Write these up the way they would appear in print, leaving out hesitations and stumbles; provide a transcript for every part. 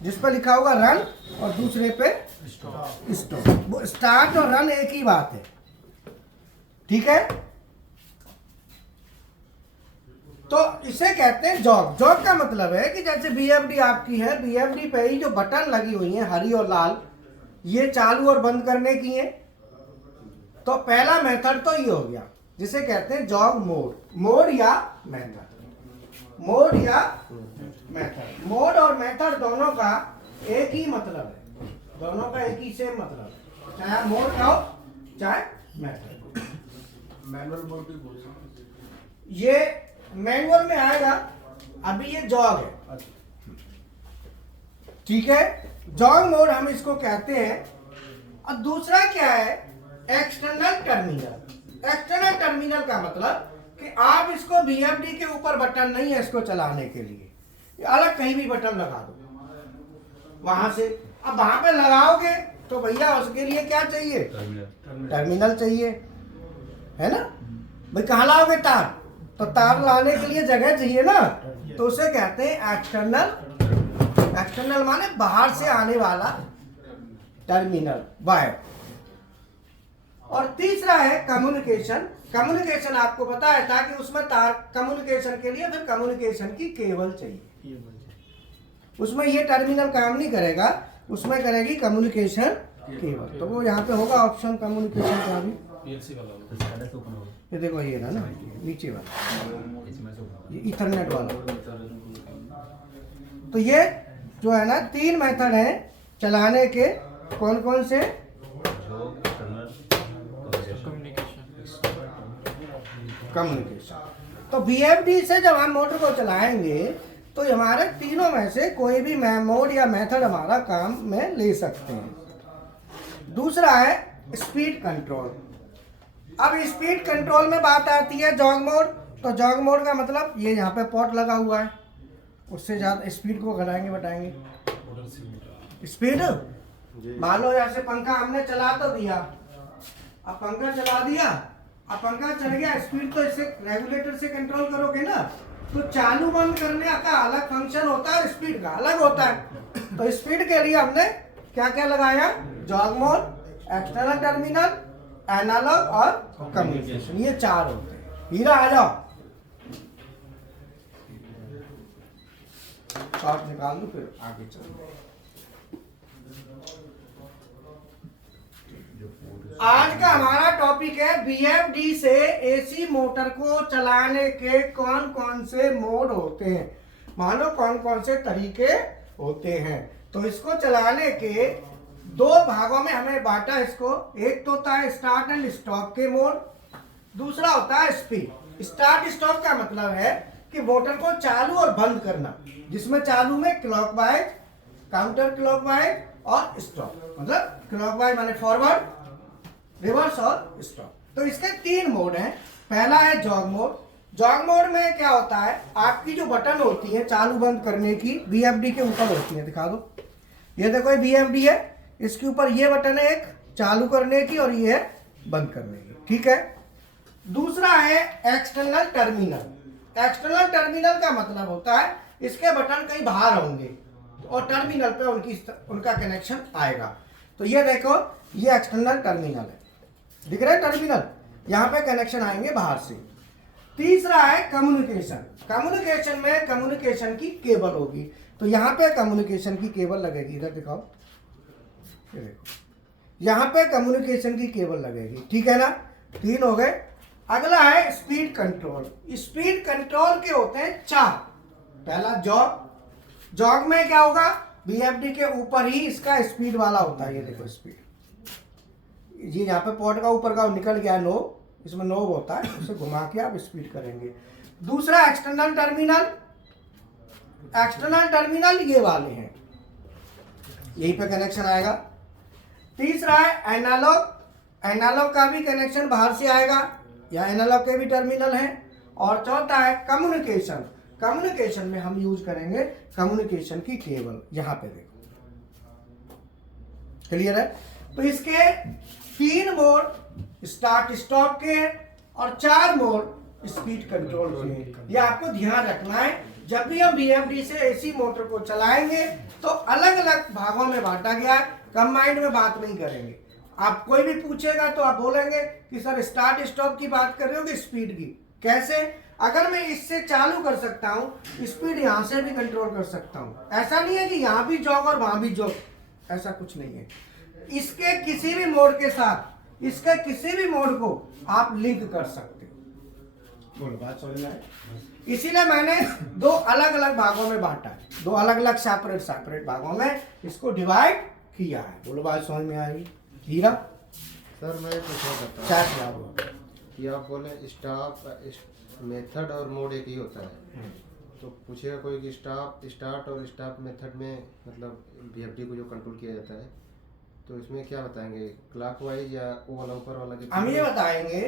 जिस पर लिखा होगा रन और दूसरे पे स्टॉप। स्टार्ट और रन एक ही बात है, ठीक है। तो इसे कहते हैं जॉग। जॉग का मतलब है कि जैसे बीएफडी आपकी है, बीएफडी पे ही जो बटन लगी हुई है हरी और लाल, ये चालू और बंद करने की है। तो पहला मेथड तो ये हो गया जिसे कहते हैं जॉग मोड। मोड या मेथड, मोड या मेथड। मोड और मेथड दोनों का एक ही मतलब है, दोनों का एक ही सेम मतलब है, चाहे आप मोड कहो चाहे मेथड। मैनुअल मोड भी बोल सकते हैं। ये मैनुअल में आएगा, अभी ये जॉग है, ठीक है। जॉग मोड हम इसको कहते हैं। और दूसरा क्या है, एक्सटर्नल टर्मिनल। एक्सटर्नल टर्मिनल का मतलब कि आप इसको बीएफडी के ऊपर बटन नहीं है इसको चलाने के लिए, अलग कहीं भी बटन लगा दो वहां से। अब वहां पे लगाओगे तो भैया उसके लिए क्या चाहिए, टर्मिनल चाहिए, है ना। भाई कहाँ लाओगे तार, तो तार लाने के लिए जगह चाहिए ना, तो उसे कहते हैं एक्सटर्नल। एक्सटर्नल माने बाहर से आने वाला टर्मिनल, वायर। और तीसरा है कम्युनिकेशन। कम्युनिकेशन आपको पता है था कि उसमें तार, कम्युनिकेशन के लिए फिर कम्युनिकेशन की केबल चाहिए। उसमें ये टर्मिनल काम नहीं करेगा, उसमें करेगी कम्युनिकेशन केबल। तो वो यहाँ पे होगा ऑप्शन कम्युनिकेशन का भी। ये देखो ये ना नीचे वाला, ये इथरनेट वाला। तो ये जो है ना 3 मेथड है चलाने के। कौन कौन से, कम्युनिकेशन। तो बीएफडी से जब हम मोटर को चलाएंगे तो हमारे तीनों में से कोई भी मोड या मेथड हमारा काम में ले सकते हैं। दूसरा है स्पीड कंट्रोल। अब स्पीड कंट्रोल में बात आती है जॉग मोड। तो जॉग मोड का मतलब ये यहाँ पे पॉट लगा हुआ है, उससे ज़्यादा स्पीड को घटाएंगे बढ़ाएंगे। स्पीड मान लो जैसे पंखा हमने चला तो दिया, अब पंखा चला दिया, अब पंखा चल गया, स्पीड तो इससे रेगुलेटर से कंट्रोल करोगे ना। तो चालू बंद करने का अलग फंक्शन होता है, स्पीड का अलग होता है। तो स्पीड के लिए हमने क्या क्या लगाया, jog mode, external terminal, analogue और कम्युनिकेशन, ये 4 होते हैं। हीरा आ जाओ, शॉर्ट निकाल लूं फिर आगे चलो। आज का हमारा टॉपिक है बीएफडी से एसी मोटर को चलाने के कौन कौन से मोड होते हैं, मानो कौन कौन से तरीके होते हैं। तो इसको चलाने के 2 भागों में हमें बांटा इसको। एक तो होता है स्टार्ट एंड स्टॉप के मोड, दूसरा होता है स्पीड। स्टार्ट स्टॉप का मतलब है कि मोटर को चालू और बंद करना, जिसमें चालू में क्लॉकवाइज, काउंटर क्लॉकवाइज और स्टॉप। मतलब क्लॉकवाइज माने फॉरवर्ड, रिवर्स और स्टॉप। तो इसके 3 मोड हैं। पहला है जॉग मोड। जॉग मोड में क्या होता है, आपकी जो बटन होती है चालू बंद करने की बीएफडी के ऊपर होती है। दिखा दो, ये देखो ये बीएफडी है, इसके ऊपर ये बटन है, एक चालू करने की और ये है बंद करने की, ठीक है। दूसरा है एक्सटर्नल टर्मिनल। एक्सटर्नल टर्मिनल का मतलब होता है इसके बटन कहीं बाहर होंगे और टर्मिनल पे उनका कनेक्शन आएगा। तो ये देखो ये एक्सटर्नल टर्मिनल है, दिख रहा है टर्मिनल, यहाँ पे कनेक्शन आएंगे बाहर से। तीसरा है कम्युनिकेशन। कम्युनिकेशन में कम्युनिकेशन की केबल होगी, तो यहाँ पे कम्युनिकेशन की केबल लगेगी। इधर दिखाओ, ये देखो यहाँ पे कम्युनिकेशन की केबल लगेगी, ठीक है ना। 3 हो गए। अगला है स्पीड कंट्रोल। स्पीड कंट्रोल के होते हैं 4। पहला जॉग। जॉग में क्या होगा, बीएफडी के ऊपर ही इसका स्पीड वाला होता है। ये देखो स्पीड, ये यहाँ पे पॉट का ऊपर का निकल गया नोब, इसमें नोब होता है, उसे घुमा के आप स्पीड करेंगे। दूसरा एक्सटर्नल टर्मिनल। एक्सटर्नल टर्मिनल ये वाले हैं, यहीं पे कनेक्शन आएगा। तीसरा है एनालॉग। एनालॉग का भी कनेक्शन बाहर से आएगा, या एनालॉग के भी टर्मिनल हैं। और चौथा है कम्युनिकेशन। कम्युनिकेशन में हम यूज करेंगे कम्युनिकेशन की केबल, यहाँ पे देखो, क्लियर है। तो इसके 3 मोड स्टार्ट स्टॉप के और 4 मोड स्पीड कंट्रोल के। ये आपको ध्यान रखना है जब भी हम VFD से AC मोटर को चलाएंगे तो अलग अलग भागों में बांटा गया है, कंबाइंड में बात नहीं करेंगे। आप कोई भी पूछेगा तो आप बोलेंगे कि सर स्टार्ट स्टॉप की बात कर रहे हो कि स्पीड की। कैसे? अगर मैं इससे चालू कर सकता हूँ, स्पीड यहाँ से भी कंट्रोल कर सकता हूँ। ऐसा नहीं है कि यहाँ भी जॉग और वहाँ भी जॉग, ऐसा कुछ नहीं है। इसके किसी भी मोड के साथ, इसके किसी भी मोड को आप लिंक कर सकते हो। बोलो, बात समझ में आए? इसीलिए मैंने दो अलग अलग भागों में बांटा है, दो अलग अलग सेपरेट भागों में इसको डिवाइड किया है। बोलो, बात समझ में आ रही? हीरा सर मैं ये पूछना चाहता क्या हूँ जवाब? कि आप बोले स्टॉप मेथड और मोड एक ही होता है, तो पूछेगा कोई कि स्टार्ट और स्टॉप मेथड में मतलब VFD को जो कंट्रोल किया जाता है, तो इसमें क्या बताएंगे, क्लॉकवाइज या वो वाला ऊपर वाला? हम ये बताएंगे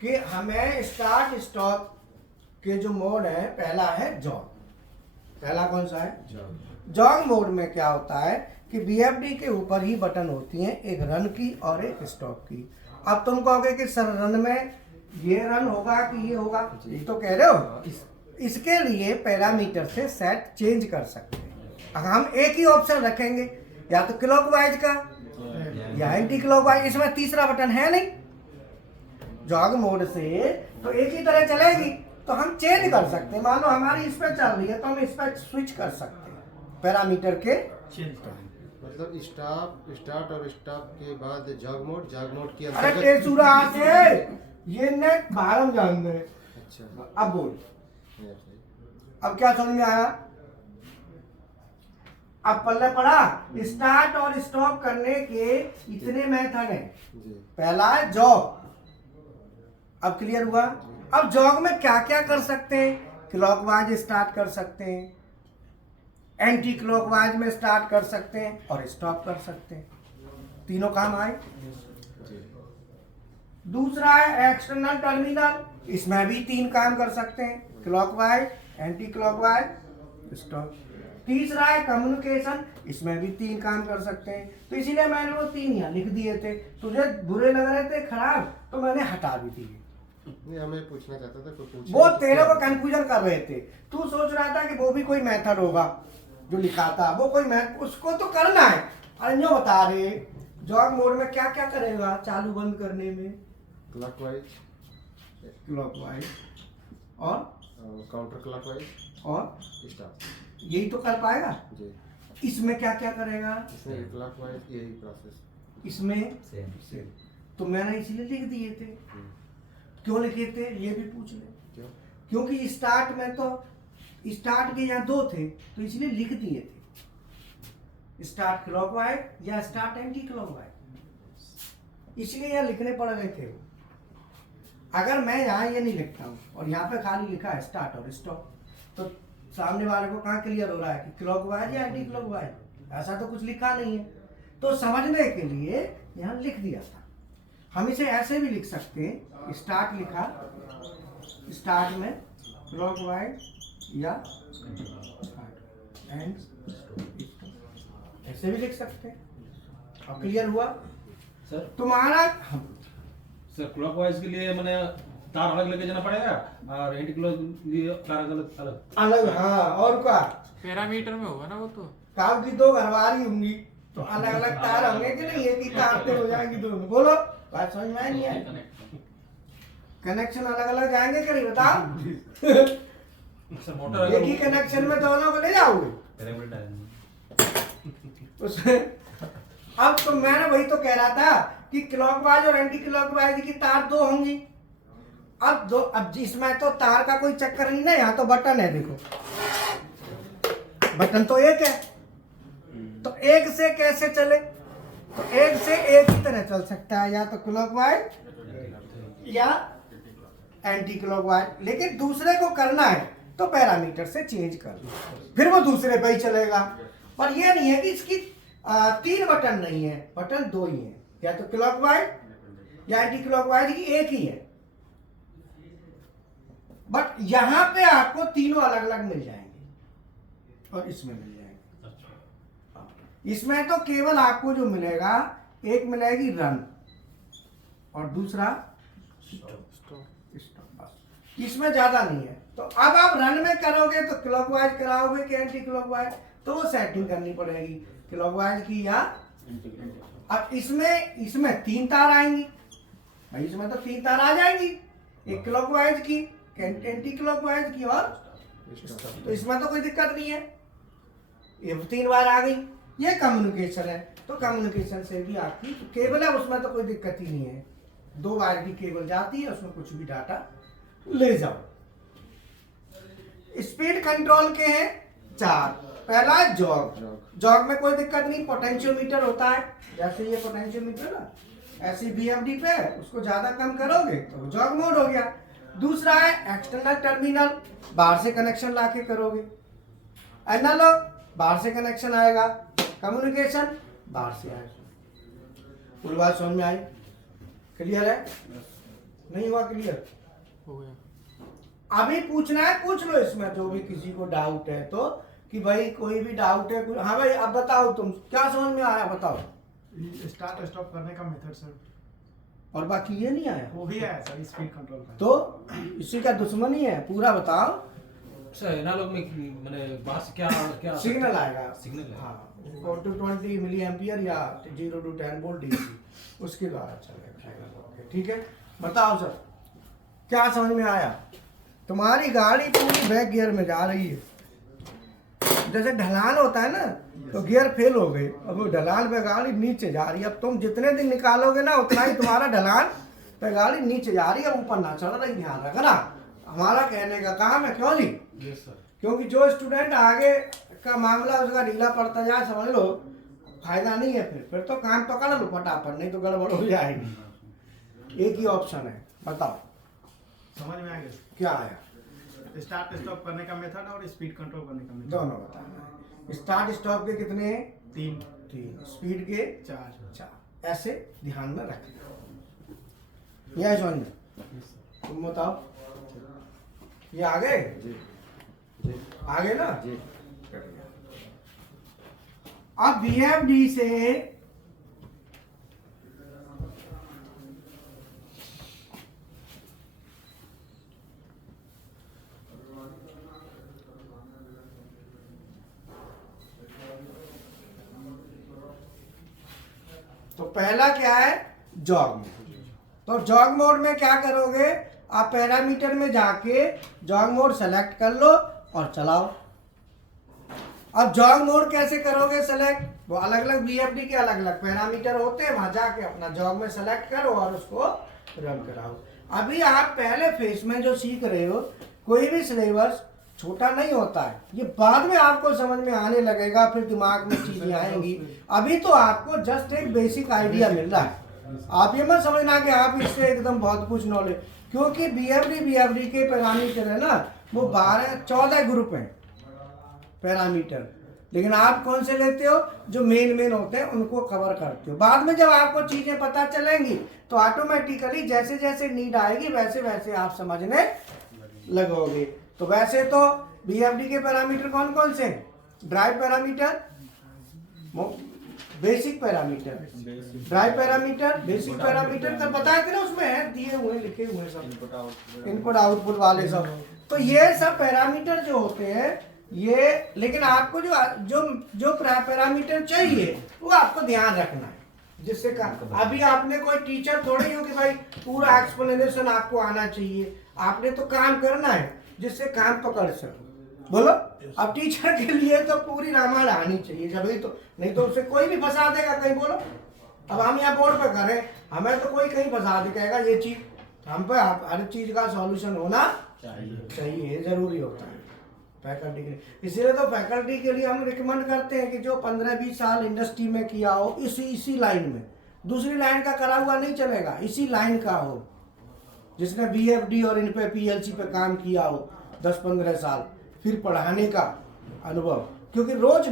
कि हमें स्टार्ट स्टॉप के जो मोड है, पहला है जॉग। पहला कौन सा है? जॉग मोड में क्या होता है कि VFD के ऊपर ही बटन होती हैं, एक रन की और एक स्टॉप की। अब तुम कहोगे कि सर रन में ये रन होगा कि ये होगा, ये तो कह रहे हो। इसके लिए पैरामीटर से सेट चेंज कर सकते हैं। हम एक ही ऑप्शन रखेंगे, या तो क्लॉकवाइज का या एंटी क्लॉकवाइज। इसमें तीसरा बटन है नहीं। जॉग मोड से तो एक ही तरह चलेगी, तो हम चेंज कर सकते हैं। मान लो हमारी इस पर चल रही है तो हम इस पर स्विच कर सकते हैं पैरामीटर के चेंज कर। मतलब स्टार्ट और स्टॉप के बाद जॉग मोड की अरे टेसुरा से ये नेट बाहर हम जान रहे। अच्छा, अब बोल, अब क्या समझ में आया? अब पल्ले पड़ा, स्टार्ट और स्टॉप करने के इतने मेथड हैं। पहला है जॉग। अब क्लियर हुआ? अब जॉग में क्या क्या कर सकते हैं? क्लॉकवाइज स्टार्ट कर सकते हैं, एंटी क्लॉकवाइज में स्टार्ट कर सकते हैं और स्टॉप कर सकते हैं। तीनों काम आए। दूसरा है एक्सटर्नल टर्मिनल, इसमें भी तीन काम कर सकते हैं, क्लॉकवाइज, एंटी क्लॉकवाइज, स्टॉप। तीसरा है कम्युनिकेशन, इसमें भी तीन काम कर सकते हैं। तो इसीलिए मैंने वो तीन यहाँ लिख दिए थे। तुझे बुरे लग रहे थे, खराब, तो मैंने हटा भी दिए। नहीं, हमें पूछना चाहता था, कोई पूछे वो तो तेरे क्या? को कंफ्यूजन कर रहे थे। तू सोच रहा था कि वो भी कोई मेथड होगा जो लिखा था, वो कोई मेथड, उसको तो करना है। अरे जो बता रहे जॉग मोड में क्या क्या करेगा चालू बंद करने में? क्लॉकवाइज और काउंटर क्लॉकवाइज और स्टॉप, यही तो कर पाएगा। जी। इसमें क्या क्या करेगा? इसमें क्लॉकवाइज यही प्रोसेस। इसमें सेम। तो मैंने इसीलिए लिख दिए थे। क्यों लिखे थे ये भी पूछ ले। क्यों? क्योंकि स्टार्ट में तो स्टार्ट के यहाँ दो थे, तो इसलिए लिख दिए थे, स्टार्ट क्लॉकवाइज या स्टार्ट एंटी क्लॉकवाइज। इसलिए यहाँ लिखने पड़ गए थे। अगर मैं यहाँ ये नहीं लिखता हूँ और यहाँ पे खाली लिखा है स्टार्ट और स्टॉप, तो सामने वाले को कहाँ क्लियर हो रहा है कि क्लॉकवाइज या एंटी क्लॉकवाइज? ऐसा तो कुछ लिखा नहीं है। तो समझने के लिए यहाँ लिख दिया था। हम इसे ऐसे भी लिख सकते हैं, स्टार्ट लिखा, स्टार्ट में क्लॉकवाइज या एंड, ऐसे भी लिख सकते हैं। अब क्लियर हुआ सर? तुम्हारा? सर क्लॉकवाइज के लिए मैंने तार अलग लेके जाना पड़ेगा और एंटी क्लॉक के लिए तार अलग अलग अलग। हाँ, और क्या? पैरामीटर में होगा ना वो तो। काम की दो घरवारी होंगी तो अलग अलग तार होंगे कि नहीं? एक ही तार पे हो जाएगी दोनों। बोलो, बात समझ में आई नहीं आई? कनेक्शन अलग अलग जाएंगे कि नहीं बताओ? सर मोटर एक ही कनेक्शन में दोनों को ले जाओगे उसमें। अब तो मैंने वही तो कह रहा था कि क्लॉकवाइज और एंटी क्लॉकवाइज की तार दो होंगी। अब इसमें तो तार का कोई चक्कर नहीं ना, यहाँ तो बटन है। देखो बटन तो एक है, तो एक से कैसे चले? तो एक से एक ही तरह चल सकता है, या तो क्लॉकवाइज या एंटी क्लॉकवाइज। लेकिन दूसरे को करना है तो पैरामीटर से चेंज कर लो, फिर वो दूसरे पे ही चलेगा। पर ये नहीं है कि इसकी तीन बटन नहीं है, बटन दो ही है, या तो क्लॉकवाइज या एंटी क्लॉकवाइज की एक ही है। बट यहां पे आपको तीनों अलग अलग मिल जाएंगे और इसमें मिल जाएंगे। इसमें तो केवल आपको जो मिलेगा, एक मिलेगी रन और दूसरा स्टॉप। इसमें ज्यादा नहीं है। तो अब आप रन में करोगे तो क्लॉकवाइज कराओगे कि एंटी क्लॉकवाइज, तो वो सेटिंग करनी पड़ेगी क्लॉकवाइज की या। अब इसमें 3 तार आएंगी भाई, इसमें तो 3 तार आ जाएंगी, एक क्लॉकवाइज की, एंटी क्लॉकवाइज की, और तो इसमें तो कोई दिक्कत नहीं है, ये 3 बार आ गई। ये कम्युनिकेशन है, तो कम्युनिकेशन से भी आपकी केबल है, उसमें तो कोई दिक्कत ही नहीं है, 2 वायर की केबल जाती है, उसमें कुछ भी डाटा ले जाओ। स्पीड कंट्रोल के हैं 4। पहला है जॉग में कोई दिक्कत नहीं, पोटेंशियोमीटर होता है, जैसे ये पोटेंशियोमीटर ना, ऐसी बीएफडी पे उसको ज्यादा कम करोगे तो जॉग मोड हो गया। दूसरा है एक्सटर्नल टर्मिनल, बाहर से कनेक्शन लाके करोगे। एनालॉग, बाहर से कनेक्शन आएगा, कम्युनिकेशन बाहर से आएगा। पूरी बात समझ में आई? क्लियर है? नहीं हुआ क्लियर? हो गया। अभी पूछना है पूछ लो, इसमें जो भी किसी को डाउट है तो, कि भाई कोई भी डाउट है, हाँ भाई अब बताओ, तुम क्या समझ में आया बताओ। स्टार्ट स्टॉप करने का मेथड सर, और बाकी ये नहीं आया वो भी है सर, स्पीड कंट्रोल का। तो इसी का दुश्मनी है, पूरा बताओ। सर एनालॉग में मैंने बाहर से क्या क्या सिग्नल आएगा, सिग्नल हाँ 420 मिली एम्पियर या 0 to 10 वोल्ट डीसी, उसके द्वारा चलेगा। ठीक है, बताओ सर क्या समझ में आया? तुम्हारी गाड़ी पूरी बैक गियर में जा रही है, जैसे ढलान होता है ना, तो गियर फेल हो गए, अब वो ढलान पे गाड़ी नीचे जा रही है। अब तुम जितने दिन निकालोगे ना उतना ही तुम्हारा ढलान पे गाड़ी नीचे जा रही है, ऊपर ना चढ़ रही, ध्यान रखना। हमारा कहने का काम है, क्यों जी? Yes sir. क्योंकि जो स्टूडेंट आगे का मामला उसका ढीला पड़ता जाए, समझ लो फायदा नहीं है, फिर तो काम पकड़ लो फटाफट, नहीं तो गड़बड़ हो जाएगी। एक ही ऑप्शन है, बताओ समझ में आ गया? क्या आया? स्टार्ट स्टॉप करने का मेथड और स्पीड कंट्रोल करने का मेथड, दोनों बताना है। स्टार्ट स्टॉप के कितने हैं? 3 3, स्पीड के 4। 4। ऐसे ध्यान में रखना, यह समझ में। तुम बताओ, ये आ गए? जी आ गए ना? जी। अब बीएफडी से तो पहला क्या है? Jog mode. तो जॉग मोड में क्या करोगे? आप पैरामीटर में जाके जॉग मोड सेलेक्ट कर लो और चलाओ। अब जॉग मोड कैसे करोगे सेलेक्ट? वो अलग अलग बीएफडी के अलग अलग पैरामीटर होते हैं, वहां जाके अपना जॉग में सेलेक्ट करो और उसको रन कराओ। अभी आप पहले फेज में जो सीख रहे हो, कोई भी सिलेबस छोटा नहीं होता है, ये बाद में आपको समझ में आने लगेगा, फिर दिमाग में चीजें आएंगी। अभी तो आपको जस्ट एक बेसिक आइडिया मिल रहा है। आप ये मत समझना कि आप इससे एकदम बहुत कुछ नॉलेज, क्योंकि बीएफडी के पैरामीटर है ना, वो 14 ग्रुप हैं पैरामीटर, लेकिन आप कौन से लेते हो? जो मेन होते हैं उनको कवर करते हो। बाद में जब आपको चीजें पता चलेंगी तो ऑटोमेटिकली जैसे जैसे नीड आएगी वैसे वैसे आप समझने लगोगे। तो वैसे तो बीएफडी के पैरामीटर कौन कौन से? Drive parameter, basic parameter, drive parameter, basic parameter तो बताए थे ना, उसमें है, दिए हुए लिखे हुए सब, इनपुट आउटपुट वाले सब। तो ये सब पैरामीटर जो होते हैं ये, लेकिन आपको जो पैरामीटर चाहिए वो आपको ध्यान रखना है, जिससे अभी आपने कोई टीचर थोड़ी हो कि भाई पूरा एक्सप्लेनेशन आपको आना चाहिए, आपने तो काम करना है जिससे काम पकड़ सको। बोलो, अब टीचर के लिए तो पूरी रामायण आनी चाहिए जब, तो नहीं तो उसे कोई भी फंसा देगा कहीं। बोलो, अब हम यहाँ बोर्ड पे कर रहे हैं, हमें तो कोई कहीं फंसा दे, कहेगा ये चीज, हम पे हर चीज का सॉल्यूशन होना चाहिए, जरूरी होता है फैकल्टी के लिए। इसीलिए तो फैकल्टी के लिए हम रिकमेंड करते हैं कि जो 15-20 साल इंडस्ट्री में किया हो, इसी लाइन में, दूसरी लाइन का करा हुआ नहीं चलेगा, इसी लाइन का हो, जिसने बीएफडी और इन पे पीएलसी पे काम किया हो 10-15 साल, फिर पढ़ाने का अनुभव, क्योंकि रोज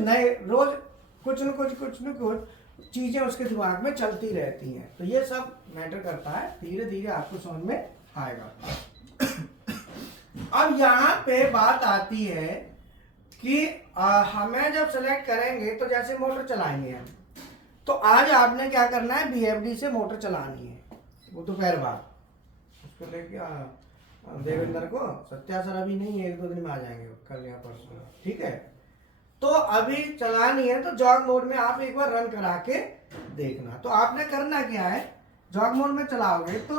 कुछ न कुछ चीजें उसके दिमाग में चलती रहती हैं, तो ये सब मैटर करता है। धीरे धीरे आपको समझ में आएगा। अब यहाँ पे बात आती है कि हमें जब सेलेक्ट करेंगे तो जैसे मोटर चलाएंगे हम, तो आज आपने क्या करना है? बीएफडी से मोटर चलानी है, वो दोपहर बाद उसको लेके देवेंद्र को। सत्या सर अभी नहीं है, 1-2 दिन में आ जाएंगे, कल या परसों, ठीक है। तो अभी चलानी है तो जॉग मोड में आप एक बार रन करा के देखना। तो आपने करना क्या है, जॉग मोड में चलाओगे तो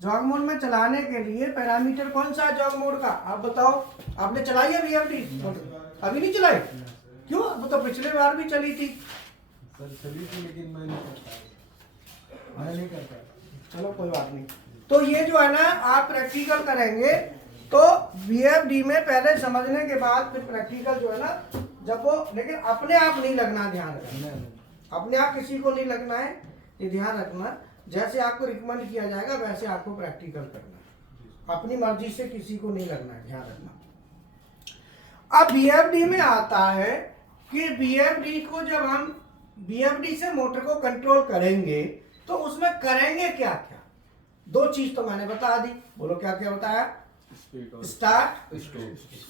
जॉग मोड में चलाने के लिए पैरामीटर कौन सा है जॉग मोड का, आप बताओ। आपने चलाई है VFD? अभी नहीं चलाई? क्यों? वो तो पिछले बार भी चली थी। सर चली थी लेकिन मैं नहीं करता। चलो कोई बात नहीं। तो ये जो है ना, आप प्रैक्टिकल करेंगे तो VFD में पहले समझने के बाद फिर प्रैक्टिकल जो है ना, जब वो, लेकिन अपने आप नहीं लगना, ध्यान रखना। अपने आप किसी को नहीं लगना है, ये ध्यान रखना। जैसे आपको रिकमेंड किया जाएगा वैसे आपको प्रैक्टिकल करना है, अपनी मर्जी से किसी को नहीं लगना है, ध्यान रखना। अब VFD में आता है कि VFD को जब हम VFD से मोटर को कंट्रोल करेंगे तो उसमें करेंगे क्या क्या। 2 चीज तो मैंने बता दी, बोलो क्या क्या बताया? स्टार्ट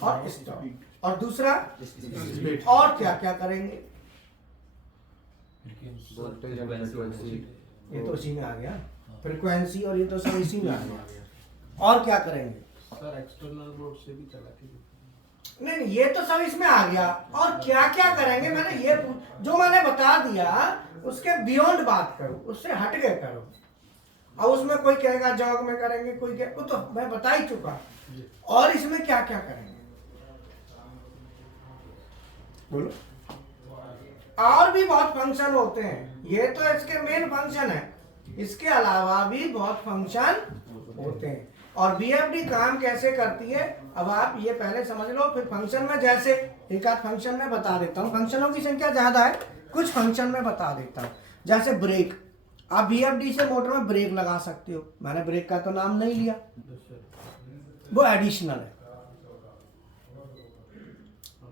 और स्टॉप, और दूसरा और क्या क्या करेंगे? वोल्टेज एंड फ्रीक्वेंसी, ये तो इसी में आ गया, फ्रीक्वेंसी, और ये तो सब इसी में आ गया। और क्या करेंगे? सर एक्सटर्नल बोर्ड से भी चला के नहीं, ये तो सब इसमें आ गया। और क्या क्या करेंगे, मैंने ये जो मैंने बता दिया उसके बियॉन्ड बात करो, उससे हट के करो। और उसमें कोई कहेगा जॉग में करेंगे, कोई कहे, वो तो मैं बता ही चुका। और इसमें क्या क्या करेंगे बोलो। और भी बहुत फंक्शन होते हैं, ये तो इसके मेन फंक्शन है, इसके अलावा भी बहुत फंक्शन होते हैं। और VFD काम कैसे करती है अब आप ये पहले समझ लो, फिर फंक्शन में जैसे एक आध फंक्शन में बता देता हूँ। फंक्शनों की संख्या ज्यादा है, कुछ फंक्शन में बता देता हूँ। जैसे ब्रेक, आप VFD से मोटर में ब्रेक लगा सकते हो। मैंने ब्रेक का तो नाम नहीं लिया, वो एडिशनल है।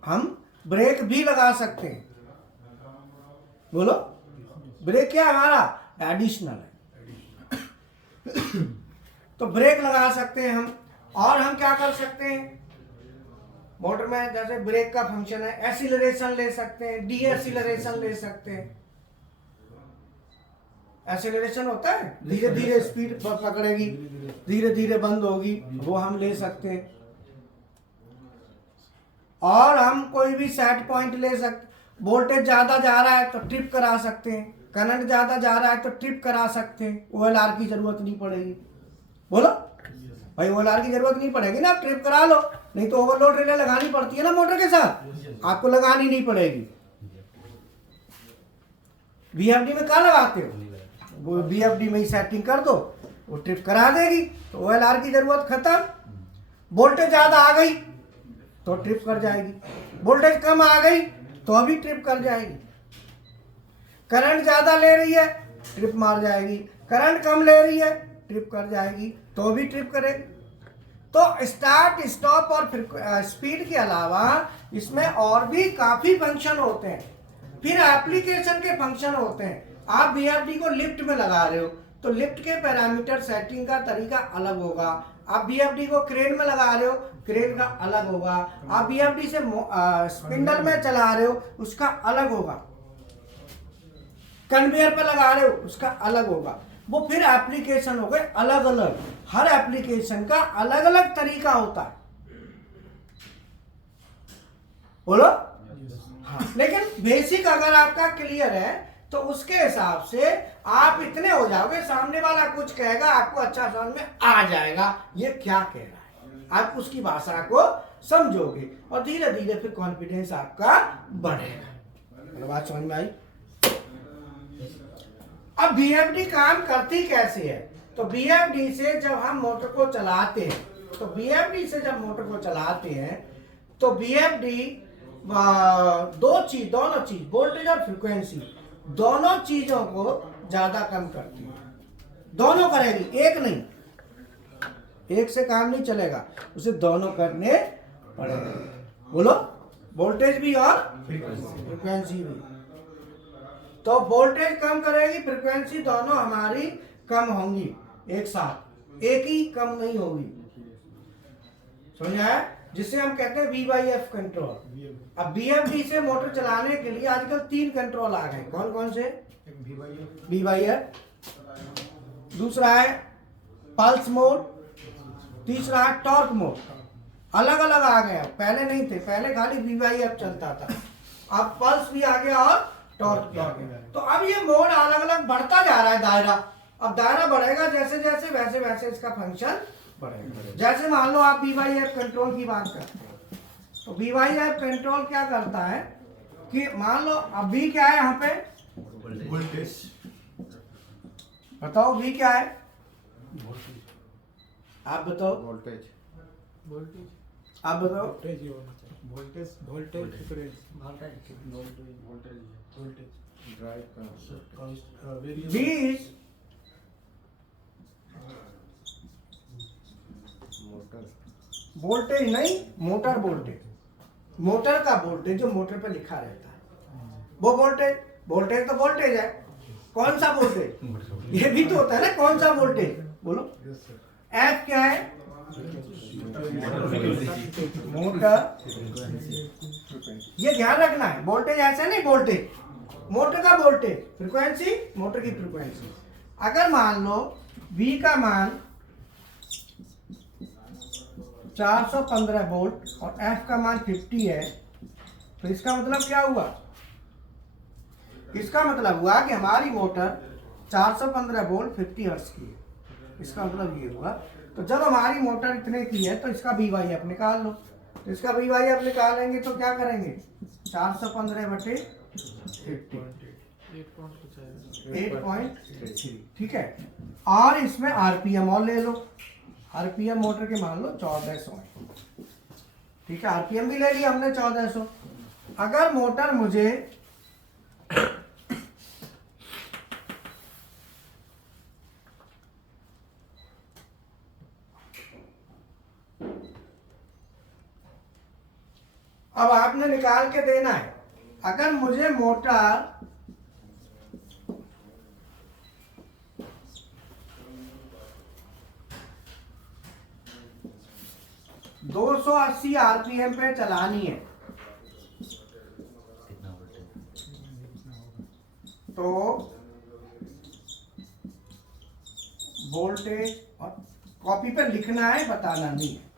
हम ब्रेक भी लगा सकते हैं, बोलो। ब्रेक क्या हमारा एडिशनल है। तो ब्रेक लगा सकते हैं हम। और हम क्या कर सकते हैं मोटर में, जैसे ब्रेक का फंक्शन है, एक्सीलरेशन ले सकते हैं, डीएक्सीलरेशन ले सकते हैं। एक्सीलरेशन होता है धीरे धीरे स्पीड पकड़ेगी, धीरे धीरे बंद होगी, वो हम ले सकते हैं। और हम कोई भी सेट पॉइंट ले सकते, वोल्टेज ज्यादा जा रहा है तो ट्रिप करा सकते हैं, करंट ज्यादा जा रहा है तो ट्रिप करा सकते हैं। OLR की जरूरत नहीं पड़ेगी, बोलो भाई। OLR की जरूरत नहीं पड़ेगी ना, आप ट्रिप करा लो। नहीं तो ओवरलोड रिले लगानी पड़ती है ना मोटर के साथ, आपको लगानी नहीं पड़ेगी। VFD में कहाँ लगाते हो, वो VFD में ही सेटिंग कर दो, वो ट्रिप करा देगी, तो OLR की जरूरत खत्म। वोल्टेज ज्यादा आ गई तो ट्रिप कर जाएगी, वोल्टेज कम आ गई तो अभी ट्रिप कर जाएगी। करंट ज्यादा ले रही है ट्रिप मार जाएगी, करंट कम ले रही है ट्रिप कर जाएगी, तो भी ट्रिप करेगी। तो स्टार्ट, स्टॉप और स्पीड के अलावा इसमें और भी काफी फंक्शन होते हैं। फिर एप्लीकेशन के फंक्शन होते हैं। आप VFD को लिफ्ट में लगा रहे हो तो लिफ्ट के पैरामीटर सेटिंग का तरीका अलग होगा। आप VFD को क्रेन में लगा रहे हो, क्रेन का अलग होगा। आप VFD से स्पिंडल में चला रहे हो, उसका अलग होगा। कन्वेयर पे लगा रहे हो, उसका अलग होगा। वो फिर एप्लीकेशन हो गए अलग अलग, हर एप्लीकेशन का अलग अलग तरीका होता है, बोलो। हाँ, लेकिन बेसिक अगर आपका क्लियर है तो उसके हिसाब से आप इतने हो जाओगे, सामने वाला कुछ कहेगा आपको अच्छा समझ में आ जाएगा ये क्या कह रहा है, आप उसकी भाषा को समझोगे और धीरे धीरे फिर कॉन्फिडेंस आपका बढ़ेगा। बात समझ में आई? अब VFD काम करती कैसे है, तो VFD से जब हम मोटर को चलाते हैं, तो VFD से जब मोटर को चलाते हैं तो VFD दोनों चीज वोल्टेज और फ्रीक्वेंसी दोनों चीजों को ज्यादा कम करती है। दोनों करेगी, एक नहीं, एक से काम नहीं चलेगा, उसे दोनों करने पड़ेगा, बोलो। वोल्टेज भी और फ्रीक्वेंसी भी। तो वोल्टेज कम करेगी, फ्रीक्वेंसी दोनों हमारी कम होंगी एक साथ, एक ही कम नहीं होगी, समझ आया? जिसे हम कहते हैं V/F कंट्रोल। अब VFD से मोटर चलाने के लिए आजकल 3 कंट्रोल आ गए। कौन कौन से? V/F, दूसरा है पल्स मोड, तीसरा है टॉर्क मोड, अलग अलग आ गया, पहले नहीं थे, पहले खाली VYF चलता था, अब पल्स भी आ गया और टॉर्क भी आ गया। तो अब ये मोड अलग अलग बढ़ता जा रहा है दायरा, अब दायरा बढ़ेगा जैसे जैसे वैसे वैसे इसका फंक्शन बढ़ेगा। जैसे मान लो आप VYF कंट्रोल की बात करते हैं, तो VYF कंट्रोल क्या करता है कि मान लो अभी क्या है यहाँ पे, वोल्टेज बताओ V क्या है, आप बताओ, वोल्टेज आप बताओ। वोल्टेज वोल्टेज डिफरेंस ड्राइव का V इज मोटर वोल्टेज नहीं, मोटर वोल्टेज, मोटर का वोल्टेज जो मोटर पे लिखा रहता है वो वोल्टेज, वोल्टेज तो वोल्टेज है, कौन सा वोल्टेज, ये भी तो होता है ना, कौन सा वोल्टेज बोलो। F क्या है, मोटर, ये ध्यान रखना है, वोल्टेज ऐसे नहीं, वोल्टेज मोटर का वोल्टेज, फ्रीक्वेंसी मोटर की फ्रीक्वेंसी। अगर मान लो V का मान 415 वोल्ट और F का मान 50 है, तो इसका मतलब क्या हुआ, इसका मतलब हुआ कि हमारी मोटर 415 वोल्ट 50 हर्ट्ज की है, इसका मतलब ये हुआ। तो जब हमारी मोटर इतने की है तो इसका VYF निकाल लो, तो इसका VYF निकालेंगे तो क्या करेंगे, 415 बटे 50, 8.3, ठीक है। और इसमें RPM और ले लो, RPM मोटर के मान लो 1400 है, ठीक है, RPM भी ले लिया हमने 1400। अगर मोटर मुझे अब आपने निकाल के देना है, अगर मुझे मोटर 280 RPM पे चलानी है, तो वोल्टेज और कॉपी पे लिखना है, बताना नहीं है,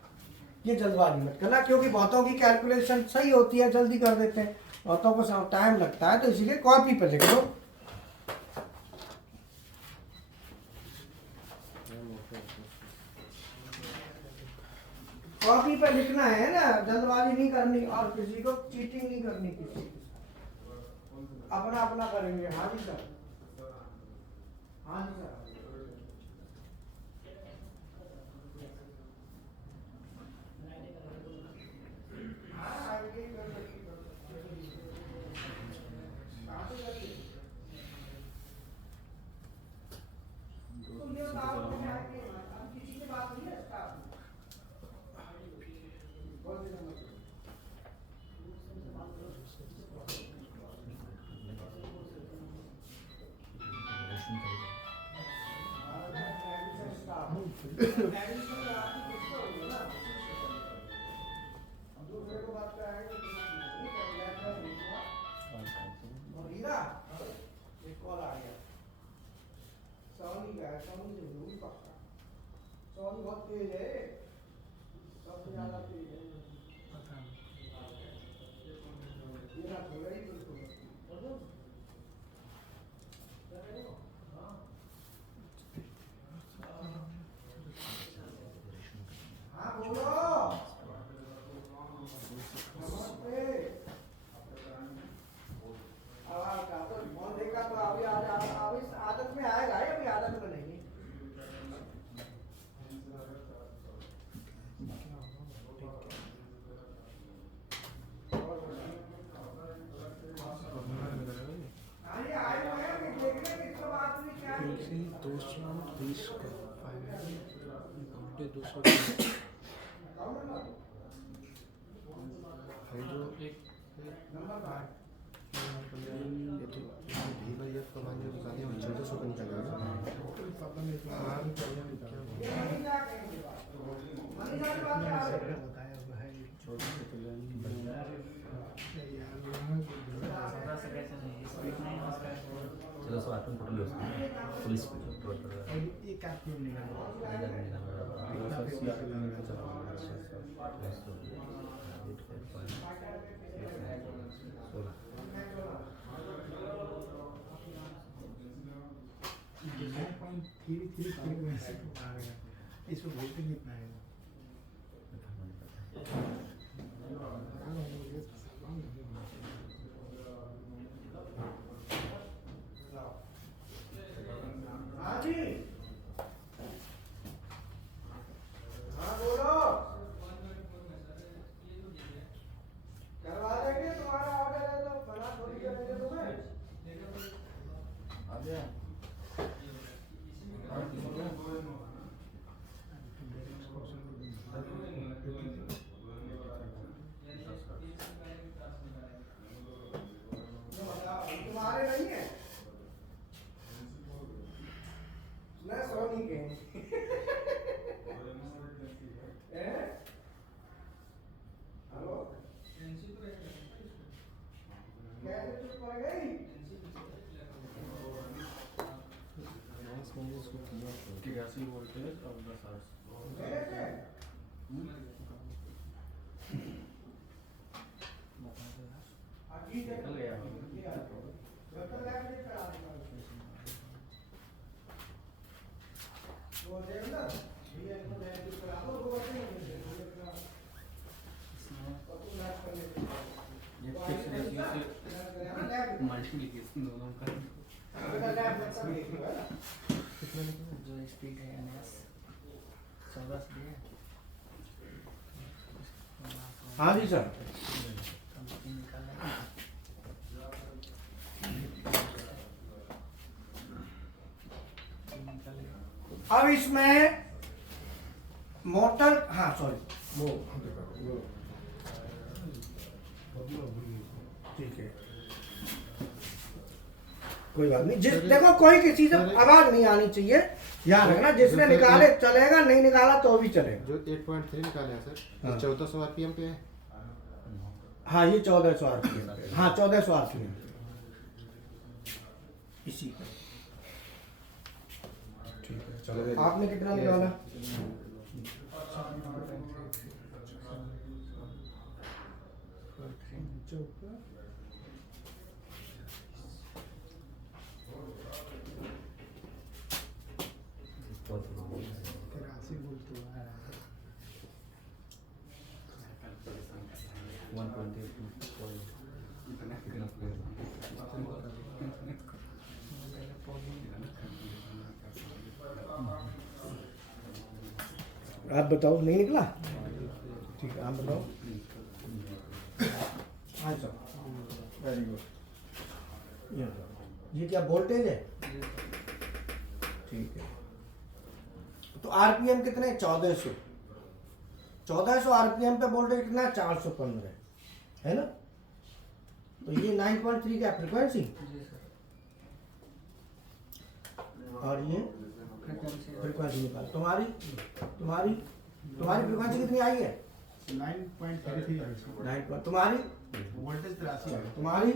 ये जल्दबाजी मत करना, क्योंकि बहुतों की कैलकुलेशन सही होती है, जल्दी कर देते हैं, बहुतों को टाइम लगता है, तो इसीलिए कॉपी पे लिख दो। कॉपी पे लिखना है ना, जल्दबाजी नहीं करनी और किसी को चीटिंग नहीं करनी, किसी अपना अपना करेंगे। हाँ जी सर, हाँ जी सर। बहुत तेज है, सबसे ज्यादा तेज है, ये ना थोड़ा ही हाँ बोलो, नमस्ते। अब तो फोन देखा तो अभी अब इस आदत में आएगा, अभी आदत में नहीं। VYF का मान जो निकाले वो 1400 का निकालेगा। चलो सब आटम टोटल पुलिस ये क्या क्यों निकाला इसमें वोल्टेज कितना है हाँ जी, हाँ बोलो, करवा देंगे तुम्हारा ऑर्डर है तो बना थोड़ी देंगे तुम्हें। तुम्हारे नहीं है मैं सोनी के हैं? हेलो कैसे चुप पड़ गई? वोल्टेज ऑफ द सोर्स मेरे से? ठीक है, निकल गया जब तक लैब नहीं करा दूंगा। वो देव ना, भैया इनको लैब नहीं करा दो, वो वैसे नहीं देंगे। तो तुम लैब करने के बाद। ये तो फिक्स आगे रेशियो चलता, से लैब लैब मल्टीप्लिकेशन दोनों का बेटा लैब मत कर देखिए, है ना? जो स्पीड है NS 14 से है। हाँ जी सर। अब इसमें मोटर, हाँ सॉरी, वो ठीक है, कोई बात नहीं। जिस देखो कोई किसी से आवाज नहीं आनी चाहिए, याद रखना। जिसने निकाले चलेगा, नहीं निकाला तो भी चलेगा। जो 8.3 निकाले हैं सर, हाँ। 1400 RPM पे है। हाँ ये 1400 RPM, हाँ 1400 RPM इसी का। ठीक है, चलो आपने कितना निकाला? आप बताओ, नहीं निकला? ठीक है, आप बताओ। हाँ सर, वेरी गुड। ये क्या वोल्टेज है? ठीक है, तो आरपीएम कितने? 1400। 1400 आरपीएम पे वोल्टेज कितना? 415 है ना? तो ये 9.3 क्या फ्रीक्वेंसी, और ये फ्रीक्वेंसी निकाल। तुम्हारी तुम्हारी तुम्हारी फ्रीक्वेंसी कितनी आई है? 9.33 9 तुम्हारी वोल्टेज 83 है तुम्हारी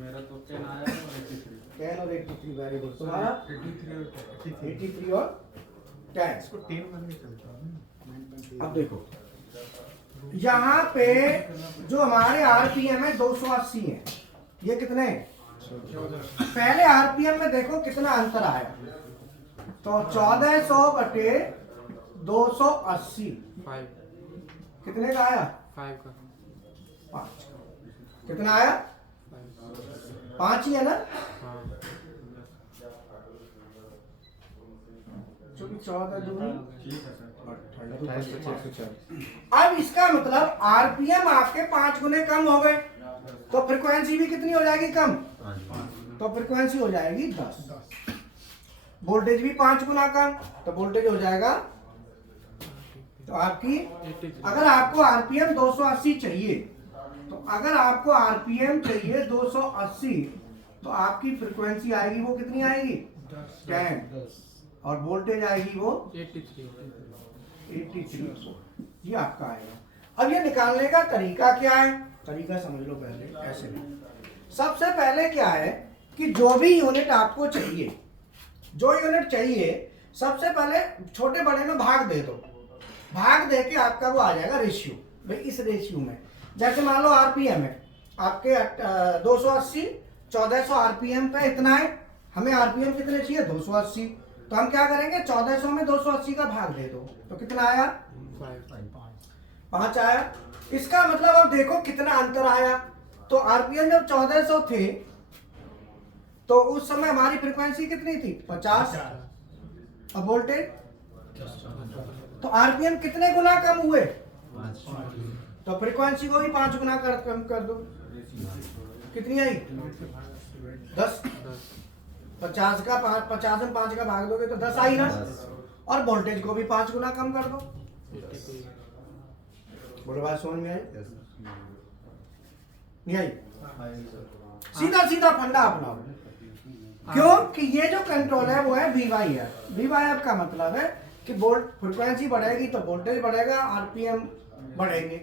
मेरा तो 10 आया और 83 10 और 83, वेरी गुड। तुम्हारा 83 और 10। इसको 10 मान के चलता हूँ 9.3। अब देखो यहाँ पे जो हमारे आरपीएम है 280 है, ये कितने? पहले आरपीएम में देखो कितना अंतर आया, तो 1400 बटे 280 5 कितने का आया? 5 का 5। कितना आया? 5 ही है ना? हाँ चूंकि 14 दूनी ठीक है सर 28,604। अब इसका मतलब आरपीएम आपके 5 गुने कम हो गए, तो फ्रीक्वेंसी भी कितनी हो जाएगी? कम। तो फ्रीक्वेंसी हो जाएगी 10। वोल्टेज भी 5 गुना कम, तो वोल्टेज हो जाएगा, तो आपकी, अगर आपको आरपीएम 280 चाहिए, तो अगर आपको आरपीएम चाहिए 280, तो आपकी फ्रीक्वेंसी आएगी, वो कितनी आएगी? 10, और वोल्टेज आएगी वो 83 83। ये आपका आएगा। अब ये निकालने का तरीका क्या है? तरीका समझ लो पहले। ऐसे सबसे पहले क्या है कि जो भी यूनिट आपको चाहिए, जो यूनिट चाहिए, सबसे पहले छोटे बड़े में भाग दे दो। भाग दे के आपका वो आ जाएगा रेशियो। भाई इस रेशियो में जैसे मान लो आरपीएम है आपके 280, 1400 आरपीएम पे इतना है, हमें आरपीएम कितने चाहिए 280, तो हम क्या करेंगे 1400 में 280 का भाग दे दो, तो कितना आया 5 आया। इसका मतलब अब देखो कितना अंतर आया। तो आरपीएम जब 1400 थे तो उस समय हमारी फ्रीक्वेंसी कितनी थी 50, अब वोल्टेज, तो आरपीएम कितने गुना कम हुए, तो फ्रीक्वेंसी को भी 5 गुना कम कर दो, कितनी आई 10। 50 का 50 में 5 का भाग दोगे तो 10 आई ना, और वोल्टेज को भी 5 गुना कम कर दो। बोलो बात समझ में आई नहीं आई? सीधा सीधा फंडा अपनाओ। क्यों कि ये जो कंट्रोल है वो है वी वाई है। वी वाई एफ का मतलब है कि वोल्ट फ्रीक्वेंसी बढ़ेगी तो वोल्टेज बढ़ेगा, आरपीएम बढ़ेंगे,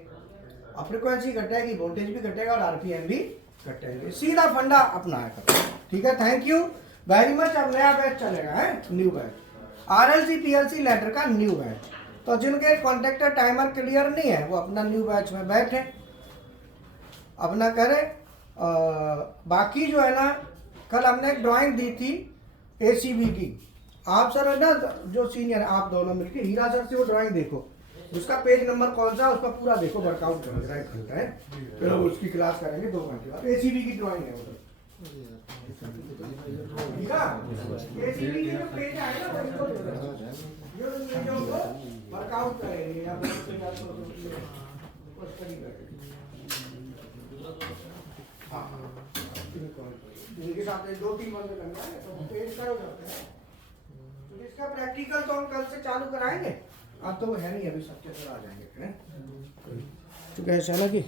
और फ्रीक्वेंसी घटेगी वोल्टेज भी घटेगा और आरपीएम भी घटेंगे। सीधा फंडा अपनाया करो, ठीक है। Thank you very much. अब नया बैच चलेगा है, new batch, RLC PLC letter का न्यू बैच। तो जिनके कॉन्टेक्टर टाइमर क्लियर नहीं है वो अपना न्यू बैच में बैठे, अपना करें। बाकी जो है ना, कल हमने एक ड्राइंग दी थी एसीबी की, आप सर है ना जो सीनियर आप दोनों मिलके हीरा सर से वो ड्राइंग देखो, उसका पेज नंबर कौन सा उसका पूरा देखो, वर्कआउट करो जरा 1 घंटा है, फिर हम उसकी क्लास करेंगे 2 घंटे बाद। एसीबी की ड्राइंग है उधर, ठीक है। एसीबी के जो पेज आए ना वो वर्कआउट करेंगे या इनके साथ 2-3 बंदे करना है तो पेज करो जाते हैं। तो इसका प्रैक्टिकल तो हम कल से चालू कराएंगे, अब तो है नहीं, अभी सब आ जाएंगे, चूँकि ऐसा ना कि